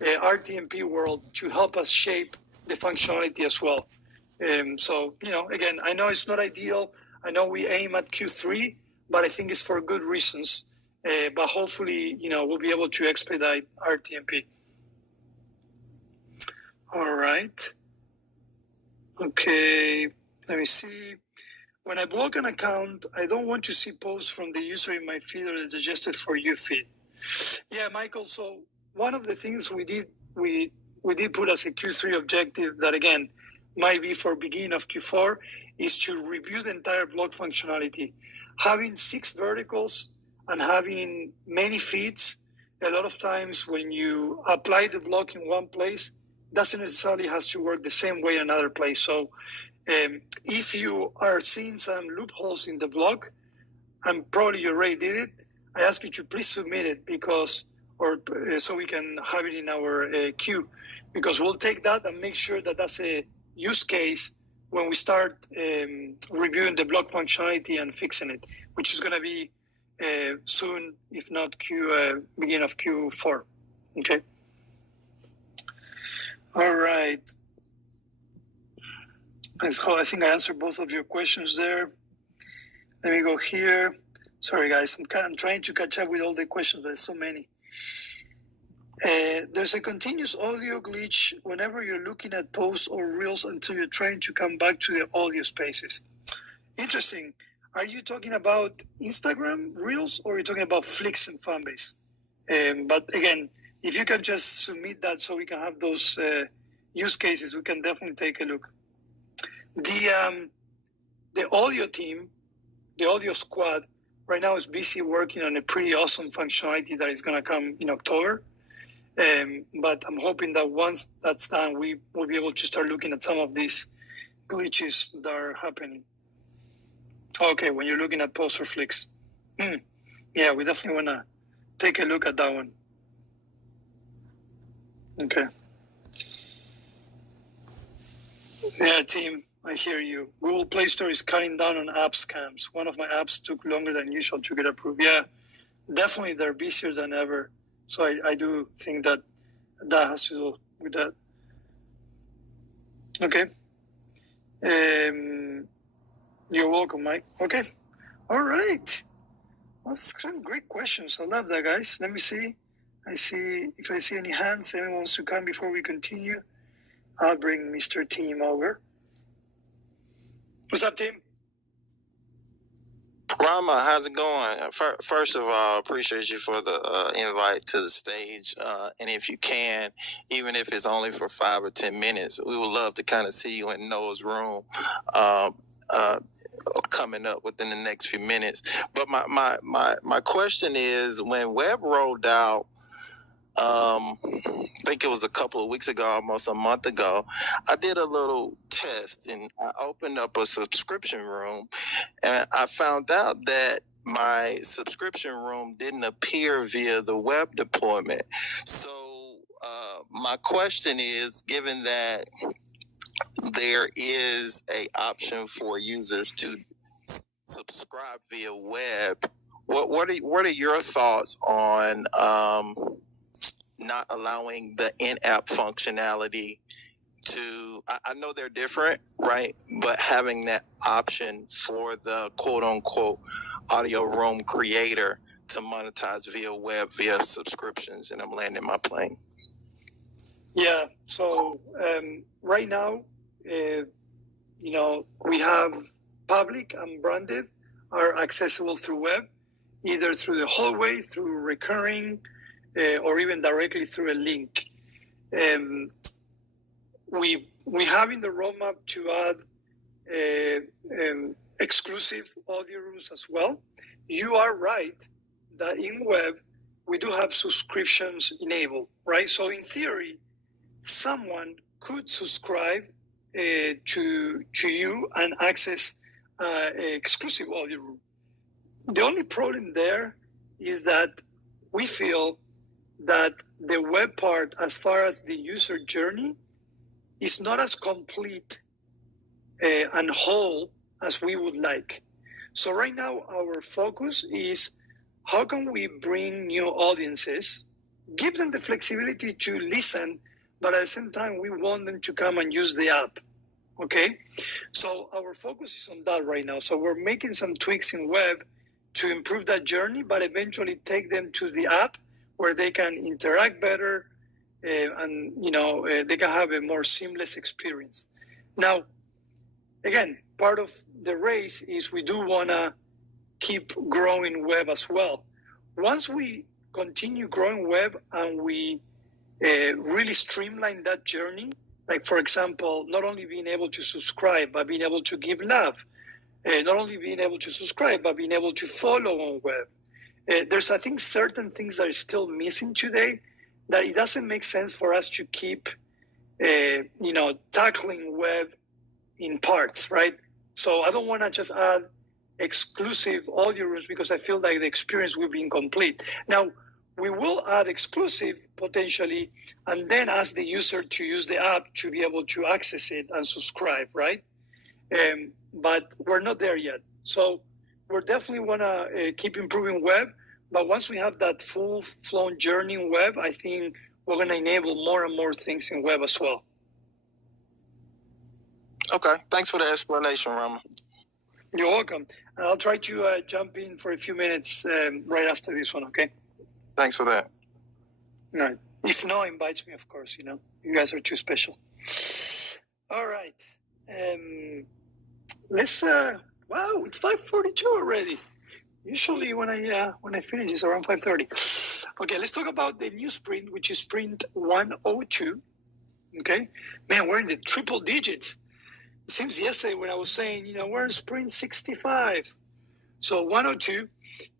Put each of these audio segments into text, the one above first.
RTMP world to help us shape the functionality as well. So, again, I know it's not ideal. I know we aim at Q3, but I think it's for good reasons. But hopefully, we'll be able to expedite RTMP. All right. Okay, let me see. When I block an account, I don't want to see posts from the user in my feed or the suggested for you feed. Yeah, Michael. So one of the things we did put as a Q3 objective that again might be for beginning of Q4 is to review the entire blog functionality. Having 6 verticals and having many feeds, a lot of times when you apply the block in one place, doesn't necessarily has to work the same way in another place. So if you are seeing some loopholes in the blog, and probably you already did it, I ask you to please submit it so we can have it in our queue, because we'll take that and make sure that that's a use case when we start reviewing the blog functionality and fixing it, which is going to be soon, if not beginning of Q4. Okay. All right. I think I answered both of your questions there. Let me go here. Sorry, guys. I'm trying to catch up with all the questions, but there's so many. There's a continuous audio glitch whenever you're looking at posts or reels until you're trying to come back to the audio spaces. Interesting. Are you talking about Instagram reels or are you talking about Flicks and Fanbase? But again, if you can just submit that so we can have those use cases, we can definitely take a look. The audio team, the audio squad, right now is busy working on a pretty awesome functionality that is going to come in October. But I'm hoping that once that's done, we will be able to start looking at some of these glitches that are happening. Okay, when you're looking at posts or Flicks. Yeah, we definitely want to take a look at that one. Okay. Yeah, team, I hear you. Google Play Store is cutting down on app scams. One of my apps took longer than usual to get approved. Yeah, definitely they're busier than ever. So I do think that has to do with that. Okay. You're welcome, Mike. Okay. All right. That's some great questions. I love that, guys. Let me see. If I see any hands, anyone wants to come before we continue, I'll bring Mr. Team over. What's up, Team? Rama, how's it going? First of all, appreciate you for the invite to the stage. And if you can, even if it's only for 5 or 10 minutes, we would love to kind of see you in Noah's room coming up within the next few minutes. But my question is, when Web rolled out, I think it was a couple of weeks ago, almost a month ago, I did a little test and I opened up a subscription room and I found out that my subscription room didn't appear via the web deployment. So my question is, given that there is a option for users to subscribe via web, what are your thoughts on not allowing the in-app functionality to, I know they're different, right? But having that option for the quote-unquote audio room creator to monetize via web, via subscriptions, and I'm landing my plane. Yeah, so right now, we have public and branded are accessible through web, either through the hallway, through recurring, or even directly through a link. We have in the roadmap to add exclusive audio rooms as well. You are right that in web, we do have subscriptions enabled, right? So in theory, someone could subscribe to you and access exclusive audio room. The only problem there is that we feel that the web part, as far as the user journey, is not as complete and whole as we would like. So right now, our focus is how can we bring new audiences give them the flexibility to listen, but at the same time, we want them to come and use the app. Okay, so our focus is on that right now. So we're making some tweaks in web to improve that journey, but eventually take them to the app where they can interact better, and they can have a more seamless experience. Now, again, part of the race is we do want to keep growing web as well. Once we continue growing web and we really streamline that journey, like, for example, not only being able to subscribe, but being able to give love, not only being able to subscribe, but being able to follow on web. There's, I think, certain things that are still missing today that it doesn't make sense for us to keep, tackling web in parts, right? So I don't want to just add exclusive audio rooms because I feel like the experience will be incomplete. Now, we will add exclusive potentially, and then ask the user to use the app to be able to access it and subscribe, right? But we're not there yet. So we're definitely want to keep improving web. But once we have that full-flown journey in web, I think we're going to enable more and more things in web as well. Okay. Thanks for the explanation, Rama. You're welcome. And I'll try to jump in for a few minutes right after this one, okay? Thanks for that. All right. If Noah invites me, of course, you guys are too special. All right. Let's, wow, it's 5:42 already. Usually when I finish, it's around 5:30. Okay, let's talk about the new sprint, which is sprint 102. Okay. Man, we're in the triple digits. It seems yesterday when I was saying, we're in sprint 65. So 102,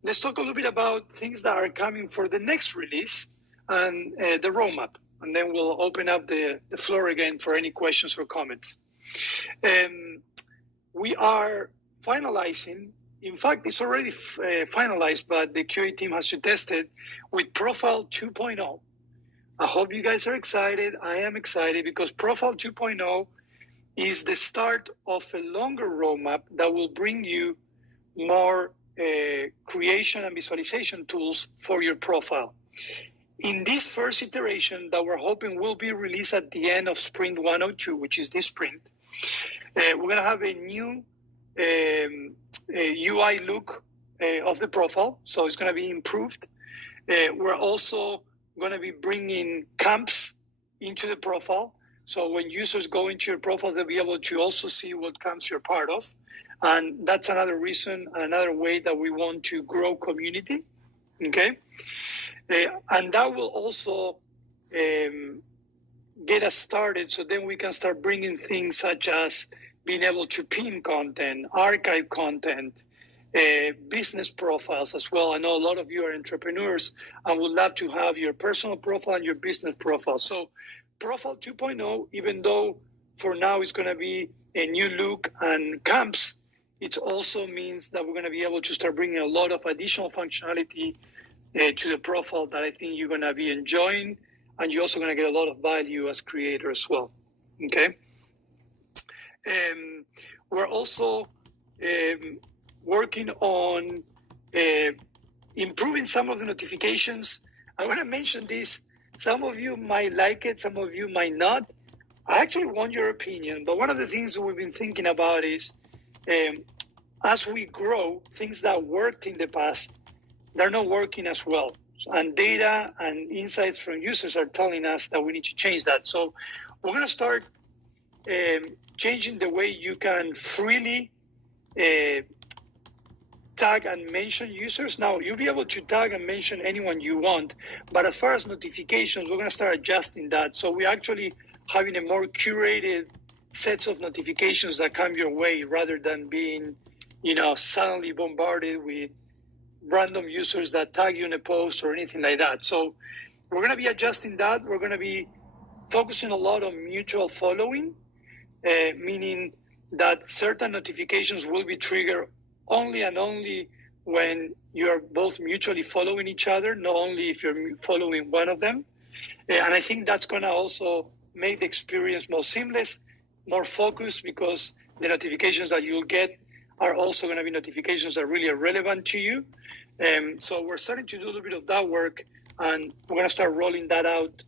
let's talk a little bit about things that are coming for the next release and the roadmap. And then we'll open up the floor again for any questions or comments. We are finalizing. In fact, it's already finalized, but the QA team has to test it with Profile 2.0. I hope you guys are excited. I am excited because Profile 2.0 is the start of a longer roadmap that will bring you more creation and visualization tools for your profile. In this first iteration that we're hoping will be released at the end of sprint 102, which is this sprint, we're going to have a new UI look of the profile. So it's going to be improved. We're also going to be bringing camps into the profile. So when users go into your profile, they'll be able to also see what camps you're part of. And that's another reason, another way that we want to grow community, okay? And that will also get us started, so then we can start bringing things such as being able to pin content, archive content, business profiles as well. I know a lot of you are entrepreneurs and would love to have your personal profile and your business profile. So Profile 2.0, even though for now it's going to be a new look and camps, it also means that we're going to be able to start bringing a lot of additional functionality to the profile that I think you're going to be enjoying, and you're also going to get a lot of value as creator as well. Okay. We're also working on improving some of the notifications. I want to mention this. Some of you might like it, some of you might not. I actually want your opinion, but one of the things that we've been thinking about is as we grow, things that worked in the past, they're not working as well. And data and insights from users are telling us that we need to change that. So we're going to start changing the way you can freely tag and mention users. Now, you'll be able to tag and mention anyone you want, but as far as notifications, we're going to start adjusting that. So we're actually having a more curated sets of notifications that come your way rather than being, suddenly bombarded with random users that tag you in a post or anything like that. So we're going to be adjusting that. We're going to be focusing a lot on mutual following, meaning that certain notifications will be triggered only and only when you're both mutually following each other, not only if you're following one of them. And I think that's going to also make the experience more seamless, more focused, because the notifications that you'll get are also going to be notifications that really are relevant to you. So we're starting to do a little bit of that work and we're going to start rolling that out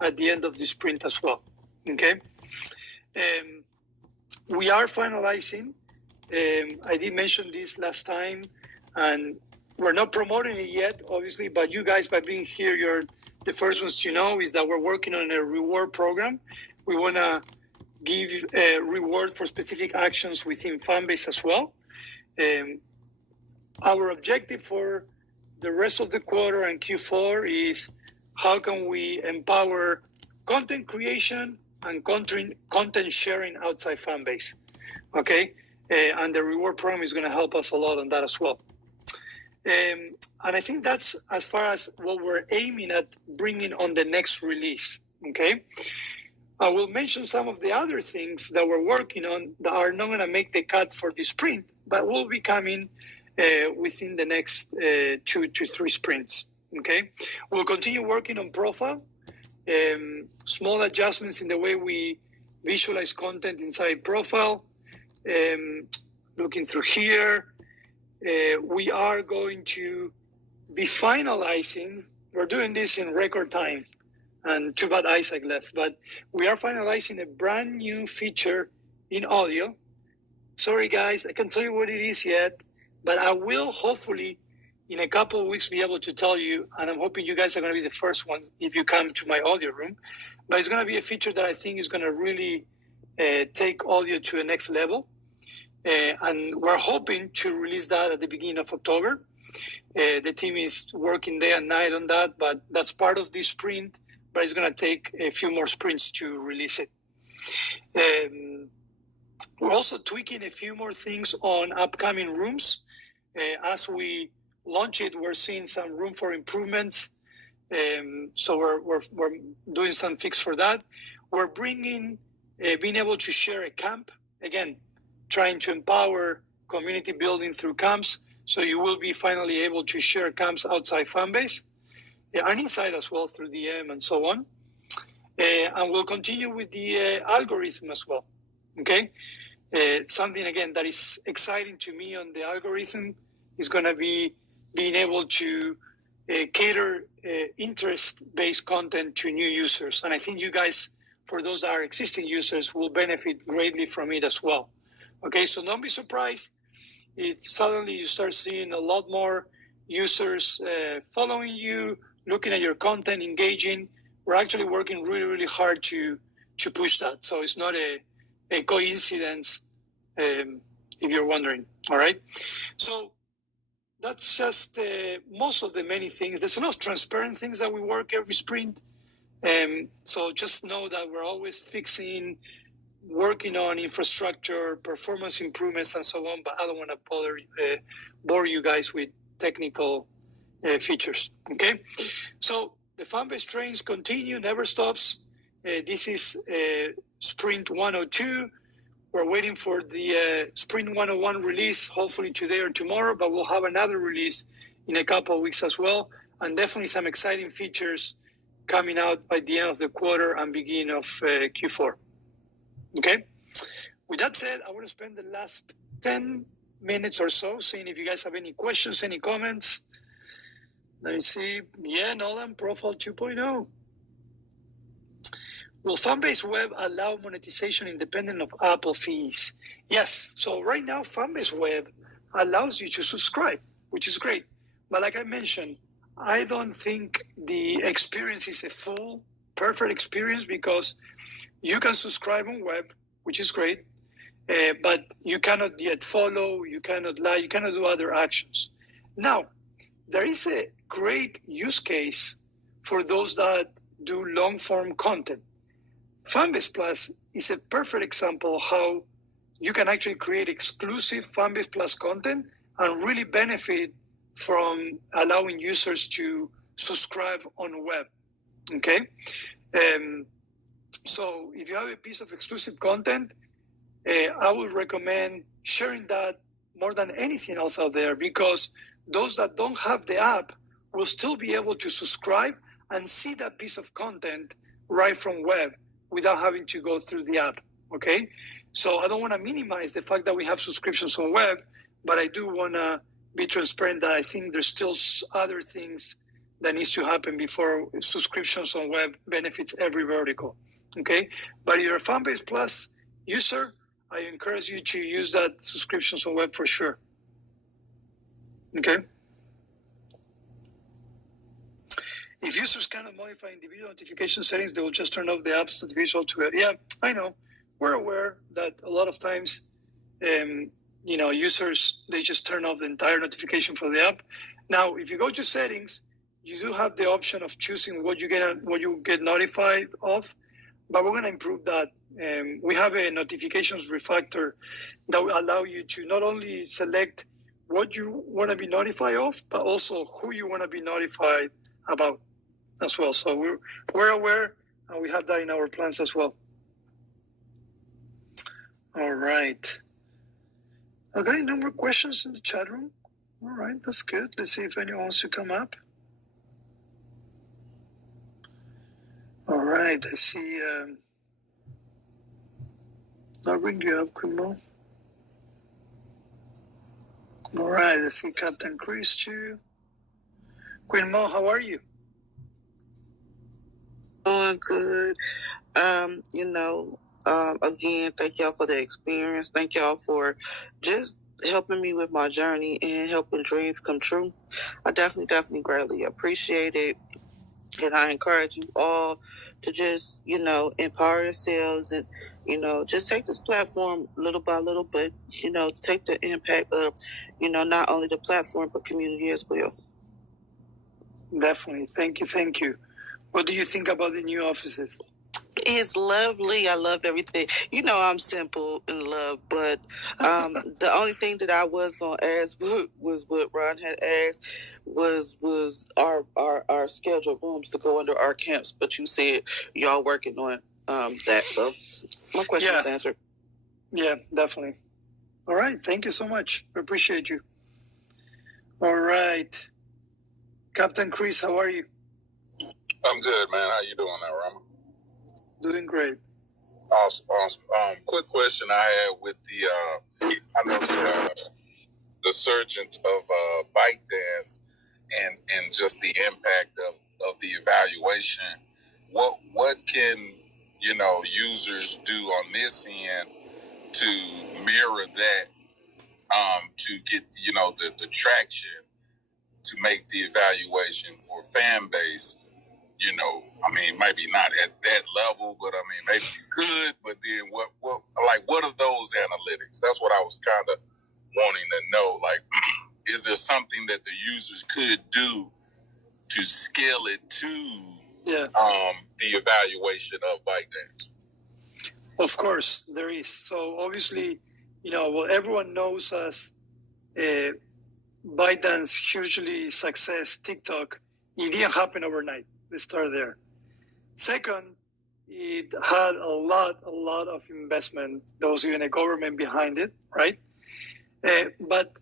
at the end of the sprint as well. Okay. We are finalizing. I did mention this last time, and we're not promoting it yet, obviously, but you guys, by being here, you're the first ones to know, is that we're working on a reward program. We want to give a reward for specific actions within Fanbase as well. Our objective for the rest of the quarter and Q4 is how can we empower content creation and content sharing outside Fanbase, okay? And the reward program is going to help us a lot on that as well. And I think that's as far as what we're aiming at bringing on the next release, okay? I will mention some of the other things that we're working on that are not going to make the cut for this sprint, but will be coming within the next 2 to 3 sprints, okay? We'll continue working on profile, small adjustments in the way we visualize content inside profile. Looking through here, we are going to be finalizing, we're doing this in record time, and too bad Isaac left, but we are finalizing a brand new feature in audio. Sorry guys, I can't tell you what it is yet, but I will hopefully in a couple of weeks be able to tell you, and I'm hoping you guys are going to be the first ones if you come to my audio room, but it's going to be a feature that I think is going to really take audio to a next level. And we're hoping to release that at the beginning of October. The team is working day and night on that, but that's part of this sprint, but it's going to take a few more sprints to release it. We're also tweaking a few more things on upcoming rooms. As we launch it, we're seeing some room for improvements. So we're doing some fix for that. We're bringing, being able to share a camp, again, trying to empower community building through camps. So you will be finally able to share camps outside Fanbase and inside as well through DM and so on. And we'll continue with the algorithm as well. Okay. Something again that is exciting to me on the algorithm is going to be being able to cater interest-based content to new users. And I think you guys, for those that are existing users, will benefit greatly from it as well. Okay, so don't be surprised if suddenly you start seeing a lot more users following you, looking at your content, engaging. We're actually working really, really hard to push that. So it's not a coincidence, if you're wondering, all right? So that's just most of the many things. There's a lot of transparent things that we work every sprint. So just know that we're always fixing, working on infrastructure, performance improvements, and so on, but I don't want to bore you guys with technical features, okay? So the Fanbase trains continue, never stops. This is Sprint 102. We're waiting for the Sprint 101 release, hopefully today or tomorrow, but we'll have another release in a couple of weeks as well, and definitely some exciting features coming out by the end of the quarter and beginning of Q4. Okay. With that said, I want to spend the last 10 minutes or so seeing if you guys have any questions, any comments. Let me see. Yeah, Nolan, Profile 2.0. Will Fanbase Web allow monetization independent of Apple fees? Yes. So right now, Fanbase Web allows you to subscribe, which is great. But like I mentioned, I don't think the experience is a full, perfect experience because you can subscribe on web, which is great, but you cannot yet follow, you cannot like, you cannot do other actions. Now, there is a great use case for those that do long-form content. Fanbase Plus is a perfect example of how you can actually create exclusive Fanbase Plus content and really benefit from allowing users to subscribe on web, okay? So if you have a piece of exclusive content, I would recommend sharing that more than anything else out there, because those that don't have the app will still be able to subscribe and see that piece of content right from web without having to go through the app, okay? So I don't want to minimize the fact that we have subscriptions on web, but I do want to be transparent that I think there's still other things that needs to happen before subscriptions on web benefits every vertical. Okay, but if you're a Fanbase Plus user, I encourage you to use that subscriptions on web for sure. Okay. If users cannot modify individual notification settings, they will just turn off the app's notification altogether. Yeah, I know. We're aware that a lot of times, users, they just turn off the entire notification for the app. Now, if you go to settings, you do have the option of choosing what you get notified of, but we're going to improve that. We have a notifications refactor that will allow you to not only select what you want to be notified of, but also who you want to be notified about as well. So we're aware, and we have that in our plans as well. All right. Okay, no more questions in the chat room. All right, that's good. Let's see if anyone wants to come up. All right, I see. I'll bring you up, Quimo. All right, I see Captain Chris too. Quimo, how are you? Doing good. Again, thank y'all for the experience. Thank y'all for just helping me with my journey and helping dreams come true. I definitely greatly appreciate it. And I encourage you all to just, empower yourselves and, just take this platform little by little, but, take the impact of, not only the platform, but community as well. Definitely. Thank you. What do you think about the new offices? It's lovely. I love everything. I'm simple in love, but the only thing that I was going to ask was what Ron had asked was our scheduled rooms to go under our camps, but you said y'all working on that. So my question was answered. Yeah, definitely. All right. Thank you so much. I appreciate you. All right. Captain Chris, how are you? I'm good, man. How you doing now, Rama? Doing great. Awesome. Quick question I had with the surgence of ByteDance and just the impact of the evaluation. What can users do on this end to mirror that to get the traction to make the evaluation for Fanbase? Maybe not at that level, but maybe you could. But then what are those analytics? That's what I was kind of wanting to know. Like, is there something that the users could do to scale it to the evaluation of ByteDance? Of course, there is. So obviously, everyone knows us. ByteDance hugely success TikTok. It didn't happen overnight. Let's start there. Second, it had a lot of investment. There was even a government behind it, right? But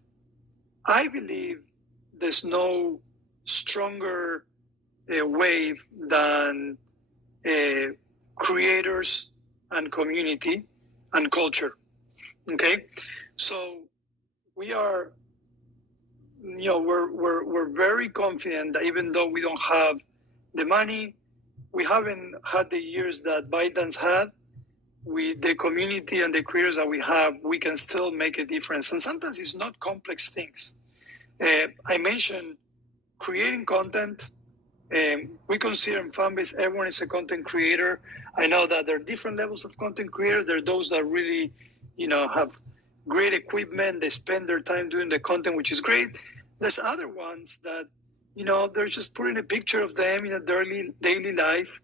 I believe there's no stronger wave than creators and community and culture. Okay, so we are, we're very confident that even though we don't have the money, we haven't had the years that ByteDance had. The community and the creators that we have, we can still make a difference. And sometimes it's not complex things. I mentioned creating content. We consider in Fanbase everyone is a content creator. I know that there are different levels of content creators. There are those that really, have great equipment. They spend their time doing the content, which is great. There's other ones that, they're just putting a picture of them in a daily life.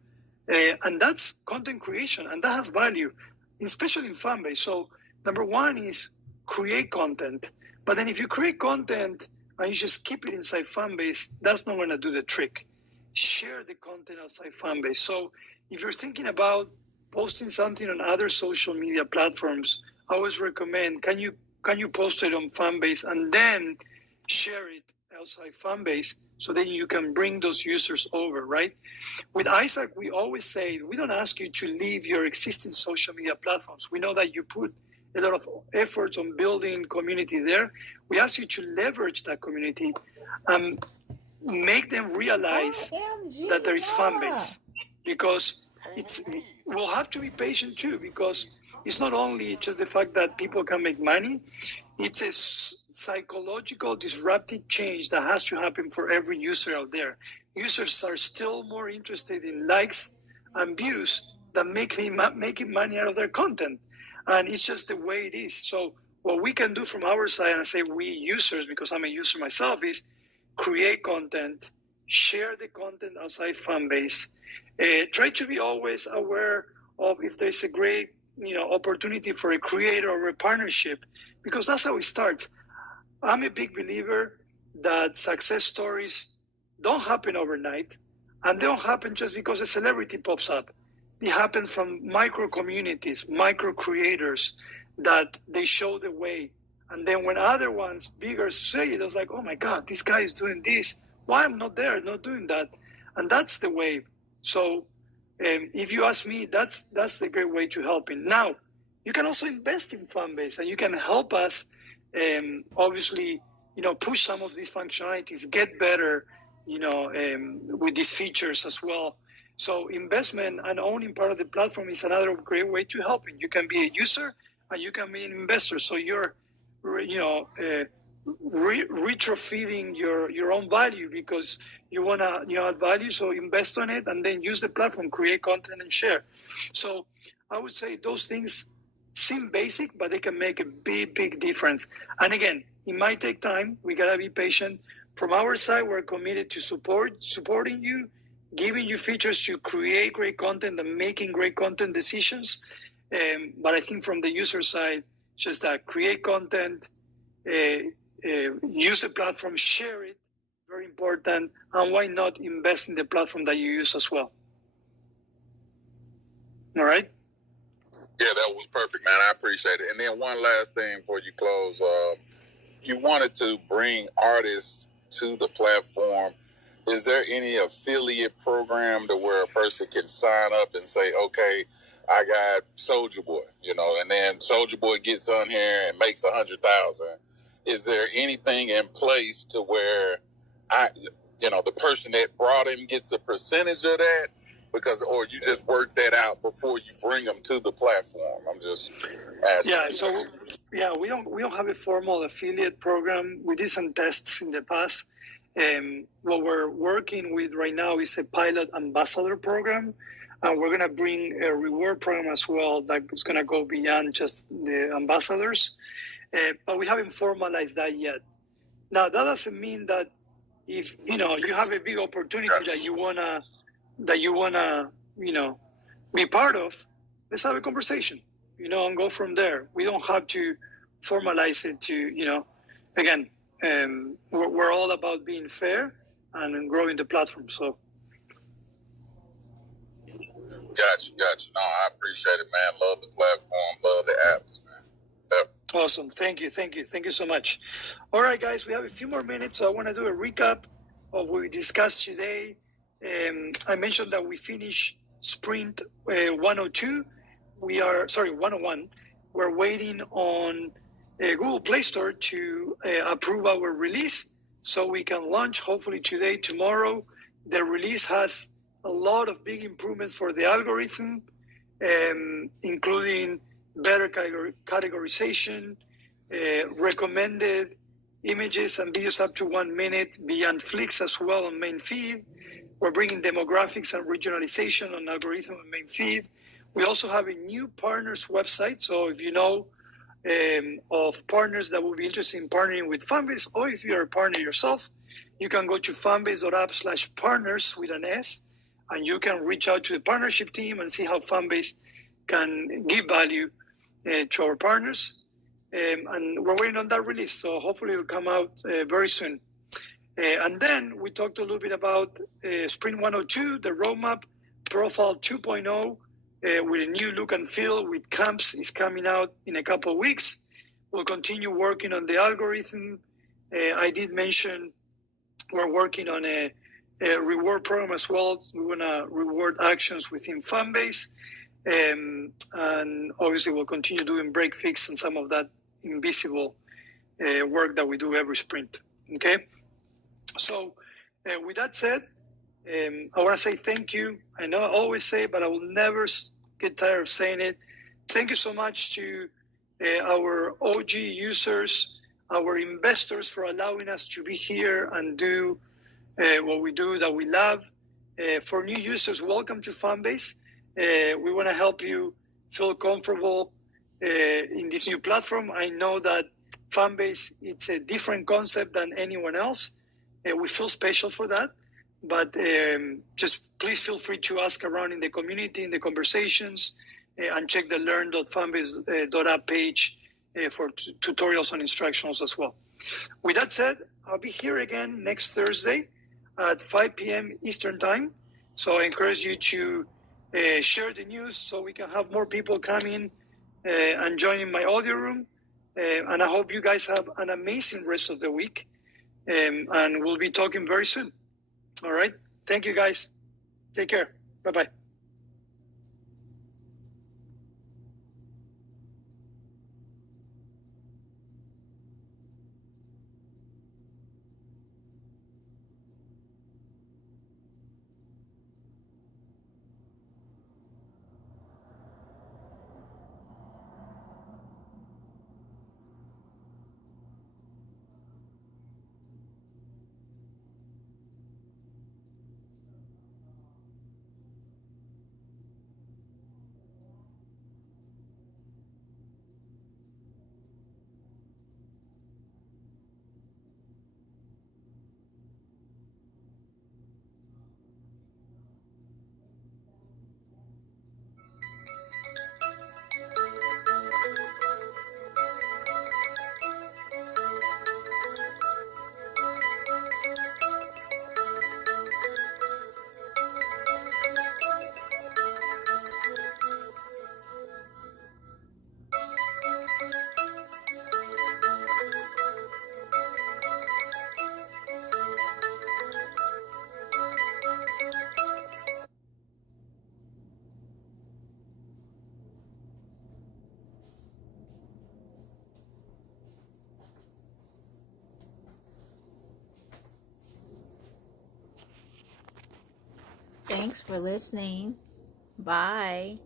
And that's content creation, and that has value, especially in Fanbase. So number one is create content. But then if you create content and you just keep it inside Fanbase, that's not going to do the trick. Share the content outside Fanbase. So if you're thinking about posting something on other social media platforms, I always recommend, can you post it on Fanbase and then share it outside Fanbase, so then you can bring those users over, right? With Isaac, we always say, we don't ask you to leave your existing social media platforms. We know that you put a lot of efforts on building community there. We ask you to leverage that community. make them realize that there is fan base, because we'll have to be patient too, because it's not only just the fact that people can make money, it's a psychological disruptive change that has to happen for every user out there. Users are still more interested in likes and views than making money out of their content. And it's just the way it is. So what we can do from our side, and I say we users, because I'm a user myself, is create content, share the content outside fan base, try to be always aware of if there's a great opportunity for a creator or a partnership, because that's how it starts. I'm a big believer that success stories don't happen overnight, and they don't happen just because a celebrity pops up. It happens from micro communities, micro creators, that they show the way. And then when other ones, bigger, say it, I was like, oh my God, this guy is doing this. Why I'm not there, not doing that? And that's the way. So if you ask me, that's the great way to help him. Now, you can also invest in Fanbase, and you can help us, obviously, push some of these functionalities, get better, with these features as well. So investment and owning part of the platform is another great way to help him. You can be a user and you can be an investor. So you're, retrofeeding your own value, because you want to add value. So invest on it and then use the platform, create content and share. So I would say those things seem basic, but they can make a big difference. And again, it might take time. We got to be patient. From our side, we're committed to supporting you, giving you features to create great content and making great content decisions. But I think from the user side, just that create content, use the platform, share it, very important. And why not invest in the platform that you use as well? All right? Yeah, that was perfect, man. I appreciate it. And then one last thing before you close. You wanted to bring artists to the platform. Is there any affiliate program to where a person can sign up and say, okay, I got Soulja Boy, and then Soulja Boy gets on here and makes 100,000. Is there anything in place to where the person that brought him gets a percentage of that? Or you just work that out before you bring them to the platform? I'm just asking. We don't have a formal affiliate program. We did some tests in the past. What we're working with right now is a pilot ambassador program, and we're going to bring a reward program as well that is going to go beyond just the ambassadors. But we haven't formalized that yet. Now, that doesn't mean that if you have a big opportunity that you wanna be part of, let's have a conversation, and go from there. We don't have to formalize it to, again, we're all about being fair and growing the platform. So. Gotcha. No, I appreciate it, man. Love the platform, love the apps, man. Definitely. Awesome. Thank you so much. All right, guys, we have a few more minutes. So I want to do a recap of what we discussed today. I mentioned that we finished Sprint 102. 101. We're waiting on Google Play Store to approve our release so we can launch hopefully today, tomorrow. The release has a lot of big improvements for the algorithm, including better categorization, recommended images and videos up to 1 minute beyond Flix as well on main feed. We're bringing demographics and regionalization on algorithm and main feed. We also have a new partners website. So if you know of partners that will be interested in partnering with Fanbase, or if you're a partner yourself, you can go to fanbase.app/partners with an S, and you can reach out to the partnership team and see how Fanbase can give value to our partners. And we're waiting on that release. So hopefully it will come out very soon. And then we talked a little bit about Sprint 102, the roadmap, Profile 2.0, with a new look and feel with camps is coming out in a couple of weeks. We'll continue working on the algorithm. I did mention we're working on a reward program as well. We want to reward actions within Fanbase. And obviously we'll continue doing break fix and some of that invisible work that we do every sprint. Okay. So With that said, I want to say thank you. I know I always say it, but I will never get tired of saying it. Thank you so much to our OG users, our investors for allowing us to be here and do what we do that we love. For new users, welcome to Fanbase. We want to help you feel comfortable in this new platform. I know that Fanbase, it's a different concept than anyone else. We feel special for that. But just please feel free to ask around in the community, in the conversations, and check the learn.fanbase.app page for tutorials and instructions as well. With that said, I'll be here again next Thursday at 5 p.m. Eastern Time. So I encourage you to share the news so we can have more people come in and join in my audio room. And I hope you guys have an amazing rest of the week. And we'll be talking very soon. All right. Thank you, guys. Take care. Bye-bye. Thanks for listening. Bye.